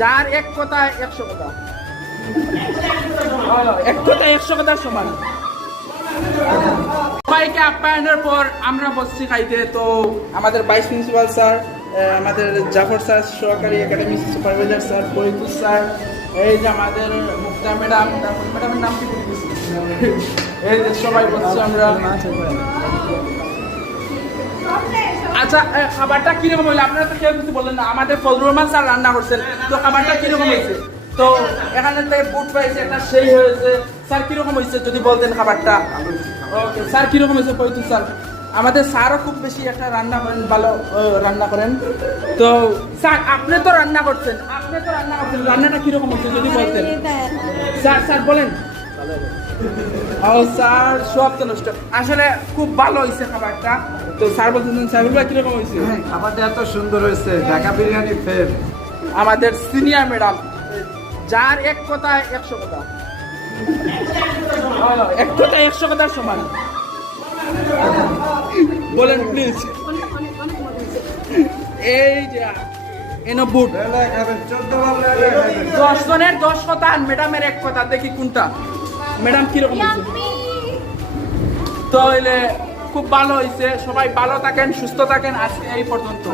যার এক কথায় 100 কথা, এক কথায় 100 কথার সমান। সবাইকে আপ্যায়নের পর আমরা বসছি খাইতে। তো আমাদের ভাইস প্রিন্সিপাল স্যার, আমাদের জাফর স্যার, সহকারী academy supervisor sir, Faridul sir, এই যে আমাদের মুক্তা ম্যাডাম, ম্যাডামের নাম কি বলতেছি, এই যে সবাই বসছি আমরা। আচ্ছা, খাবারটা কিরকম হইলো? আপনারা তো কেউ কিছু বললেন না। আমাদের ফজলুর রহমান স্যার রান্না করছেন, তো খাবারটা কিরকম হয়েছে? তো এখানে থেকে ফুড পাইছে একটা সেই হয়েছে। স্যার কিরকম হয়েছে যদি বলতেন খাবারটা? ওকে স্যার, কিরকম হয়েছে ফরিদুল স্যার? আমাদের স্যারও খুব বেশি একটা রান্না করেন, ভালো রান্না করেন। তো স্যার আপনি তো রান্না করছেন, রান্নাটা কিরকম হচ্ছে যদি বলতেন? স্যার বলেন। ও স্যার, সব তো নষ্ট। আসলে খুব ভালো হয়েছে খাবারটা। তো স্যার বলতেন, সাইবুল ভাই কিরকম হয়েছে? খাবারটা এত সুন্দর হয়েছে, ঢাকা বিরিয়ানি ফের। আমাদের সিনিয়র ম্যাডাম, যার এক কথায় 100 কথা, এক কথায় 100 কথার সমান। বলেন প্লিজ। এই যে বুট 10 জনের 10 কথা, ম্যাডামের 1 কথা, দেখি কোনটা ম্যাডাম কিরকম হয়েছে। তো খুব ভালো হয়েছে। সবাই ভালো থাকেন, সুস্থ থাকেন। আজকে এই পর্যন্ত।